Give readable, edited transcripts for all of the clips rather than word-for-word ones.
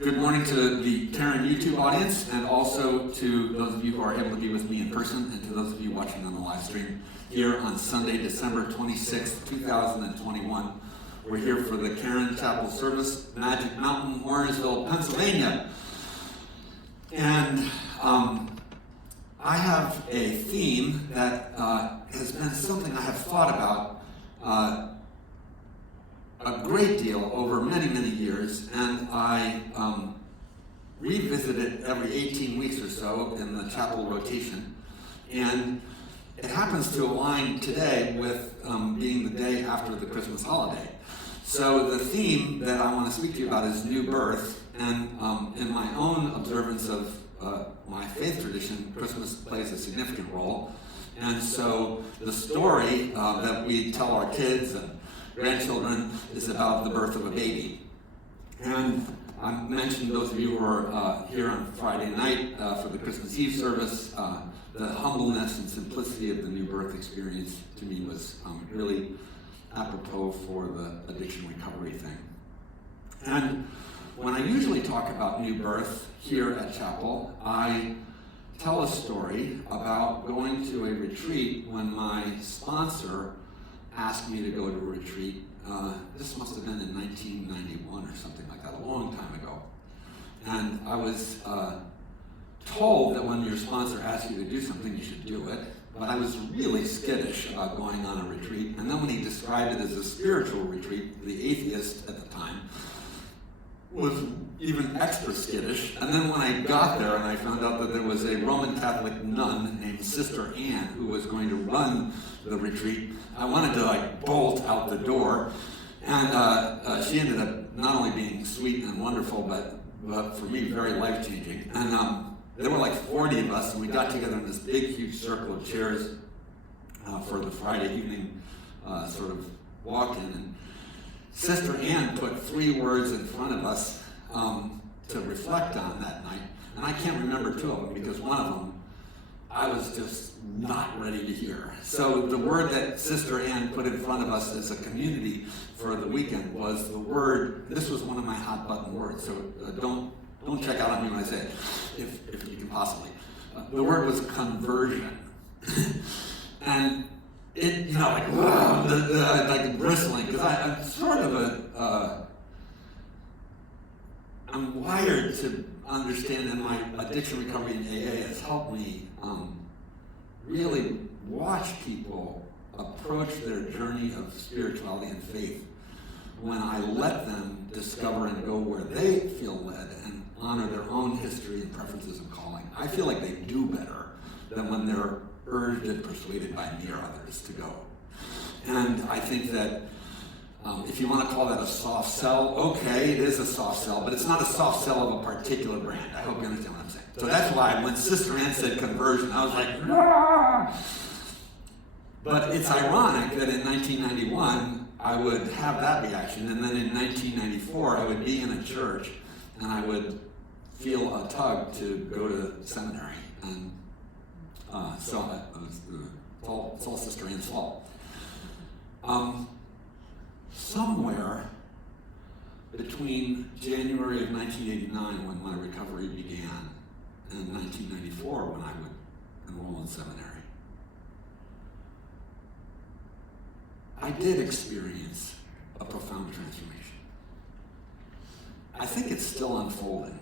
Good morning to the Caron YouTube audience, and also to those of you who are able to be with me in person, and to those of you watching on the live stream here on Sunday, December 26th, 2021. We're here for the Caron Chapel service, Magic Mountain, Warrensville, Pennsylvania. And I have a theme that has been something I have thought about a great deal over many, many years, and I revisit it every 18 weeks or so in the chapel rotation. And it happens to align today with being the day after the Christmas holiday. So the theme that I want to speak to you about is new birth, and in my own observance of my faith tradition, Christmas plays a significant role. And so the story that we tell our kids and grandchildren is about the birth of a baby. And I mentioned those of you who are here on Friday night for the Christmas Eve service, the humbleness and simplicity of the new birth experience to me was really apropos for the addiction recovery thing. And when I usually talk about new birth here at Chapel, I tell a story about going to a retreat when my sponsor asked me to go to a retreat. This must have been in 1991 or something like that, a long time ago. And I was told that when your sponsor asks you to do something, you should do it. But I was really skittish about going on a retreat. And then when he described it as a spiritual retreat, the atheist at the time was even extra skittish. And then when I got there and I found out that there was a Roman Catholic nun named Sister Anne who was going to run the retreat, I wanted to bolt out the door. And she ended up not only being sweet and wonderful, but for me, very life-changing. And there were 40 of us, and we got together in this big, huge circle of chairs for the Friday evening sort of walk-in. And Sister Anne put 3 words in front of us to reflect on that night. And I can't remember 2 of them because one of them I was just not ready to hear. So the word that Sister Anne put in front of us as a community for the weekend was the word, this was one of my hot button words, so don't check out on me when I say it, if you can possibly. The word was conversion. And it, like bristling, because I'm sort of I'm wired to understand, and my addiction recovery in AA has helped me really watch people approach their journey of spirituality and faith when I let them discover and go where they feel led and honor their own history and preferences and calling. I feel like they do better than when they're urged and persuaded by me or others to go. And I think that if you want to call that a soft sell, okay, it is a soft sell, but it's not a soft sell of a particular brand. I hope you understand what I'm saying. So that's why when Sister Anne said conversion, I was like, ah! But it's ironic that in 1991, I would have that reaction, and then in 1994, I would be in a church, and I would feel a tug to go to seminary. And so it's all Sister Anne's fault. Somewhere between January of 1989, when my recovery began, and 1994, when I would enroll in seminary, I did experience a profound transformation. I think it's still unfolding.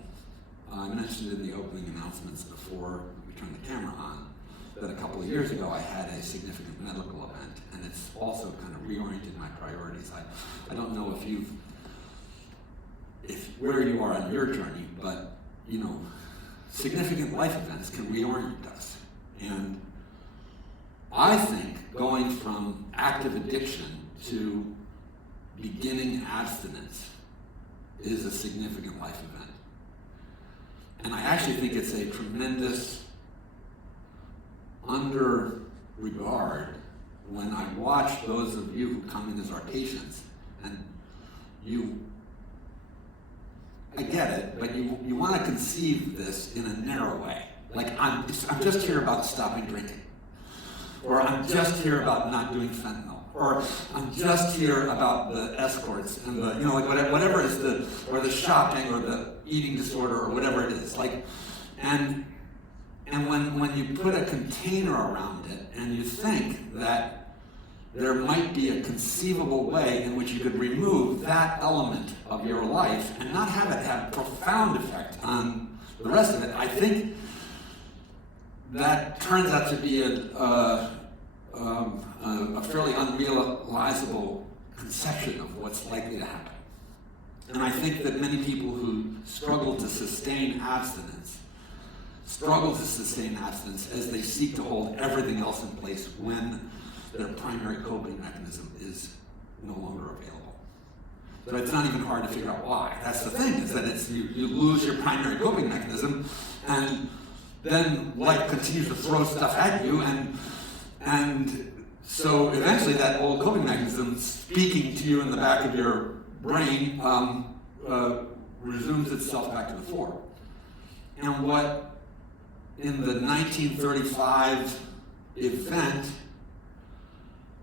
I mentioned in the opening announcements before we turned the camera on that a couple of years ago I had a significant medical event, and it's also kind of reoriented my priorities. I don't know if where you are on your journey, but significant life events can reorient us. And I think going from active addiction to beginning abstinence is a significant life event. And I actually think it's a tremendous under-regard when I watch those of you who come in as our patients, and I get it, but you want to conceive this in a narrow way. Like, I'm just here about stopping drinking. Or I'm just here about not doing fentanyl. or I'm just here about the escorts and the, like whatever is or the shopping or the eating disorder or whatever it is. Like, and when you put a container around it and you think that there might be a conceivable way in which you could remove that element of your life and not have it have profound effect on the rest of it, I think that turns out to be a fairly unrealizable conception of what's likely to happen. And I think that many people who struggle to sustain abstinence as they seek to hold everything else in place when their primary coping mechanism is no longer available. So it's not even hard to figure out why. That's the thing, is that you lose your primary coping mechanism, and then life continues to throw stuff at you, and so eventually that old coping mechanism speaking to you in the back of your brain resumes itself back to the fore. And what in the 1935 event,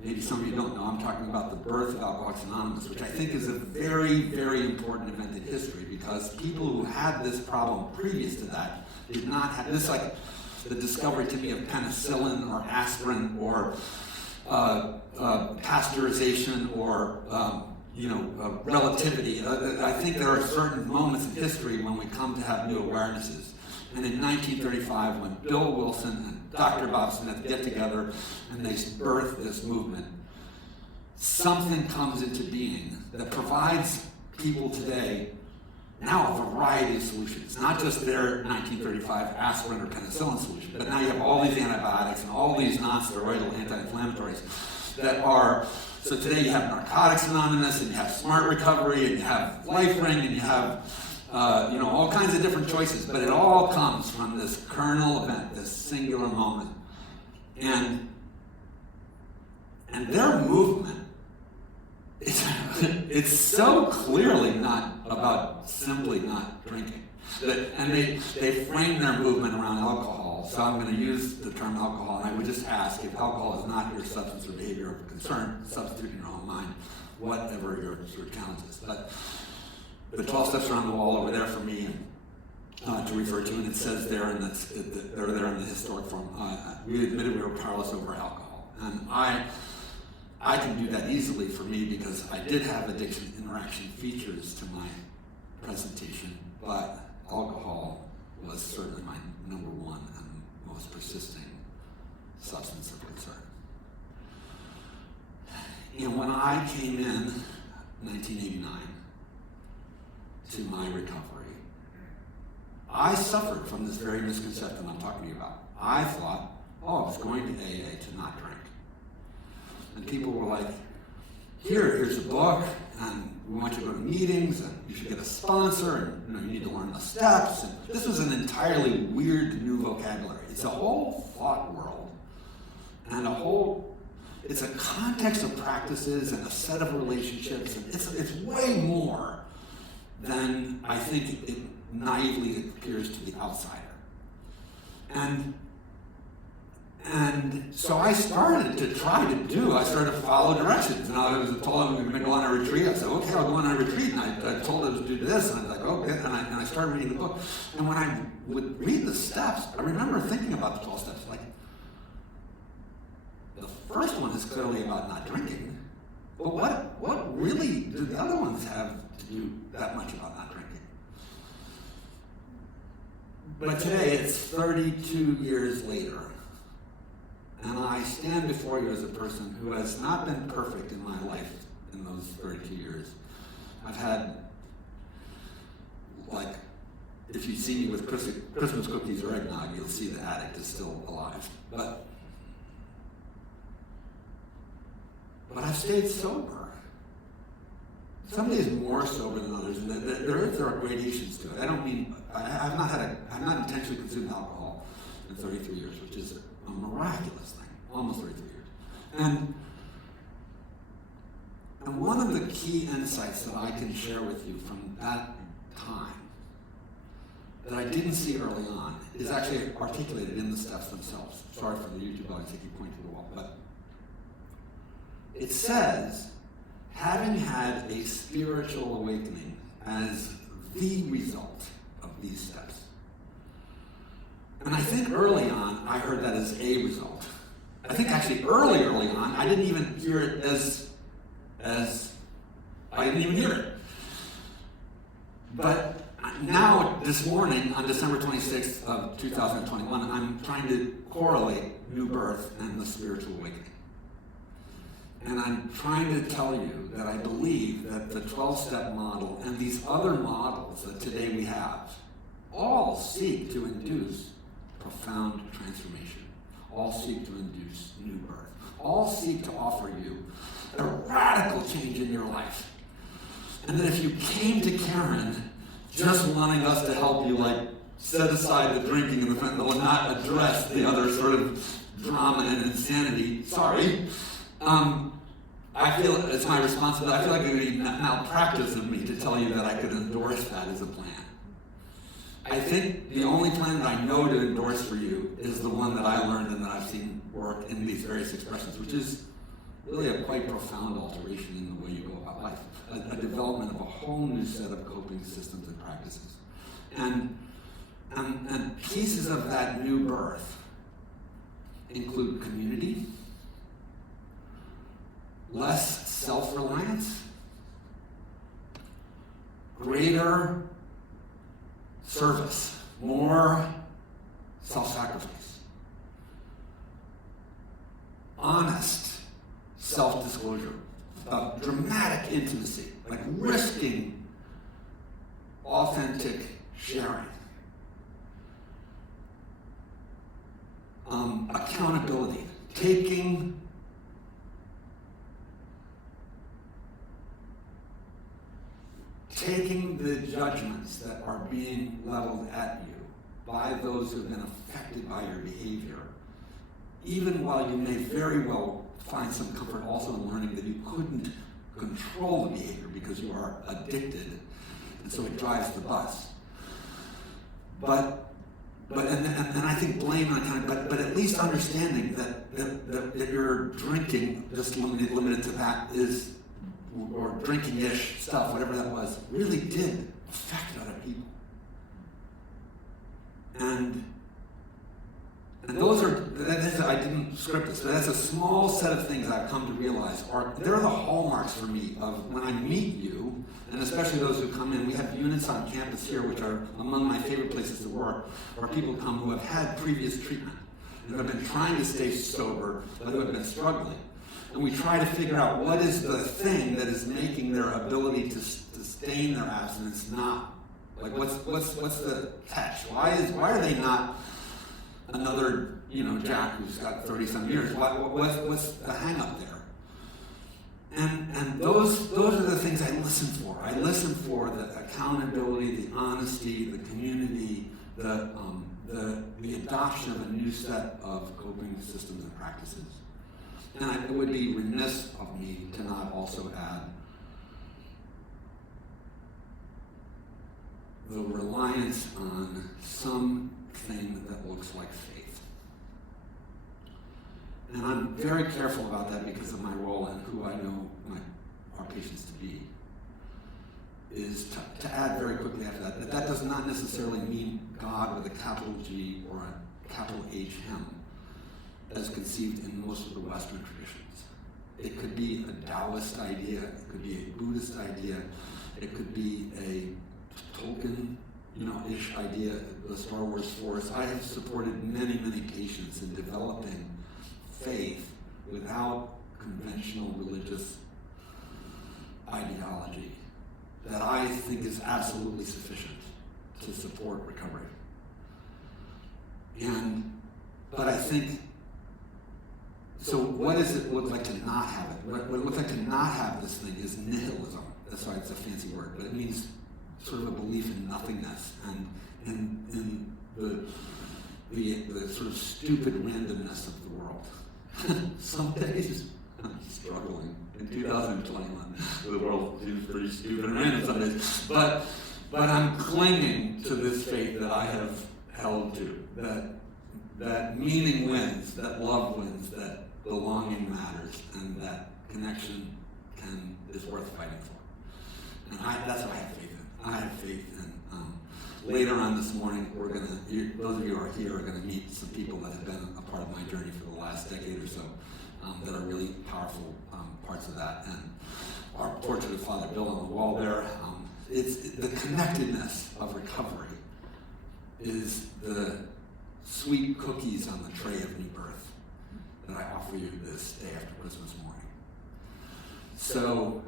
maybe some of you don't know, I'm talking about the birth of Alcoholics Anonymous, which I think is a very, very important event in history, because people who had this problem previous to that did not have this, like the discovery to me of penicillin or aspirin or pasteurization or relativity. I think there are certain moments in history when we come to have new awarenesses. And in 1935, when Bill Wilson and Dr. Bob Smith get together and they birth this movement, something comes into being that provides people today now a variety of solutions. Not just their 1935 aspirin or penicillin solution, but now you have all these antibiotics and all these non-steroidal anti-inflammatories that are. So today you have Narcotics Anonymous, and you have Smart Recovery, and you have Life Ring, and you have all kinds of different choices, but it all comes from this kernel event, this singular moment. And their movement, it's so clearly not about simply not drinking. And they frame their movement around alcohol. So I'm going to use the term alcohol, and I would just ask, if alcohol is not your substance or behavior of concern, substitute in your own mind, whatever your challenge is. But the 12 steps are on the wall over there for me to refer to, and it says there, and they're there in the historic form. We admitted we were powerless over alcohol, and I can do that easily for me because I did have addiction interaction features to my presentation, but alcohol was certainly my number one and most persisting substance of concern. And when I came in 1989 to my recovery, I suffered from this very misconception I'm talking about. I thought, I was going to AA to not drink. And people were like, here's a book, and we want you to go to meetings, and you should get a sponsor, and you need to learn the steps. And this was an entirely weird new vocabulary. It's a whole thought world, and it's a context of practices and a set of relationships, and it's way more than I think it naively appears to the outsider. And so I started to follow directions. And I was told I'm going to go on a retreat. I said, okay, I'll go on a retreat. And I told them to do this. And I was like, okay. And I started reading the book. And when I would read the steps, I remember thinking about the 12 steps. Like, the first one is clearly about not drinking. But what really do the other ones have to do that much about not drinking? But today, it's 32 years later. And I stand before you as a person who has not been perfect in my life in those 32 years. I've had, if you see me with Christmas cookies or eggnog, you'll see the addict is still alive. But I've stayed sober. Some days more sober than others, and there are gradations to it. I don't mean, I've not intentionally consumed alcohol in 33 years, which is a miraculous thing, almost 33 years. And one of the key insights that I can share with you from that time that I didn't see early on is actually articulated in the steps themselves. Sorry for the YouTube audience, I keep pointing to the wall, but It says, having had a spiritual awakening as the result of these steps. And I think early on, I heard that as a result. I think actually early on, I didn't even hear it as I didn't even hear it. But now, this morning, on December 26th of 2021, I'm trying to correlate new birth and the spiritual awakening. And I'm trying to tell you that I believe that the 12-step model and these other models that today we have all seek to induce profound transformation, all seek to induce new birth, all seek to offer you a radical change in your life. And that if you came to Caron just wanting us to help you, like, set aside the drinking and the fentanyl and not address the other sort of drama and insanity, sorry. I feel it's my responsibility. I feel like it would be malpractice of me to tell you that I could endorse that as a plan. I think the only plan that I know to endorse for you is the one that I learned and that I've seen work in these various expressions, which is really a quite profound alteration in the way you go about life, a development of a whole new set of coping systems and practices. And pieces of that new birth include community, less self-reliance, greater service, more self-sacrifice, honest self-disclosure, dramatic intimacy, like risking authentic sharing, accountability, taking the judgments that are being leveled at you by those who have been affected by your behavior, even while you may very well find some comfort also in learning that you couldn't control the behavior because you are addicted, and so it drives the bus. But I think blame and accountability, but at least understanding that your drinking, just limited to that, is, or drinking-ish stuff, whatever that was, really did affect other people. And those are, I didn't script this, but that's a small set of things I've come to realize they're the hallmarks for me of when I meet you, and especially those who come in. We have units on campus here, which are among my favorite places to work, where people come who have had previous treatment, and who have been trying to stay sober, but who have been struggling. And we try to figure out what is the thing that is making their ability to sustain their abstinence not. Like, what's the catch? Why are they not another, Jack who's got 30-some years? What's the hang up there? And those are the things I listen for. I listen for the accountability, the honesty, the community, the adoption of a new set of coping systems and practices. And it would be remiss of me to not also add the reliance on something that looks like faith. And I'm very careful about that because of my role and who I know our patients to be. Is to add very quickly after that does not necessarily mean God with a capital G or a capital H him, as conceived in most of the Western traditions. It could be a Taoist idea, it could be a Buddhist idea, it could be a Tolkien-ish idea, the Star Wars Force. I have supported many, many patients in developing faith without conventional religious ideology that I think is absolutely sufficient to support recovery. But I think, so what does it look like to not have it? What it looks like to not have this thing is nihilism. That's why it's a fancy word, but it means sort of a belief in nothingness and in the sort of stupid randomness of the world. Some days I'm struggling. In 2021, the world seems pretty stupid and random some days. But I'm clinging to this faith that I have held to, that meaning wins, that love wins, that belonging matters, and that connection is worth fighting for. And that's what I have faith in. I have faith in. Later on this morning, those of you who are here are going to meet some people that have been a part of my journey for the last decade or so that are really powerful parts of that. And our portrait of Father Bill on the wall there, it's the connectedness of recovery is the sweet cookies on the tray of new birth that I offer you this day after Christmas morning. So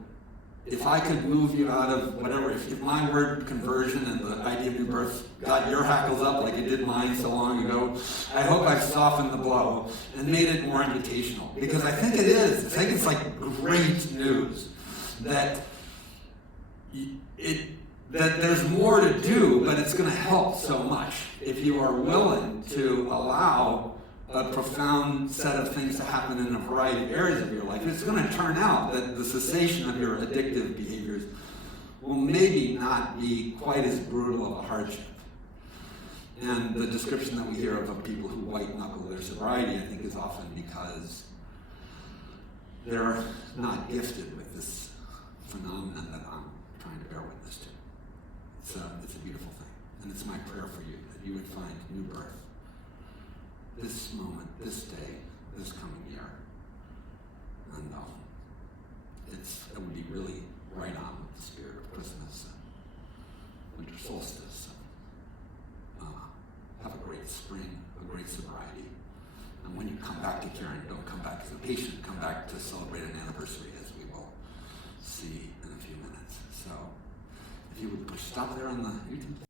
if I could move you out of whatever, if my word conversion and the idea of new birth got your hackles up like it did mine so long ago, I hope I've softened the blow and made it more invitational. Because I think it is. I think it's like great news that that there's more to do, but it's going to help so much if you are willing to allow a profound set of things to happen in a variety of areas of your life. It's going to turn out that the cessation of your addictive behaviors will maybe not be quite as brutal of a hardship. And the description that we hear of people who white-knuckle their sobriety, I think, is often because they're not gifted with this phenomenon that I'm trying to bear witness to. It's a beautiful thing. And it's my prayer for you that you would find new birth this moment, this day, this coming year. And it would be really right on with the spirit of Christmas and winter solstice. Have a great spring, a great sobriety. And when you come back to Caron, don't come back as a patient, come back to celebrate an anniversary, as we will see in a few minutes. So if you would push stop there on the YouTube.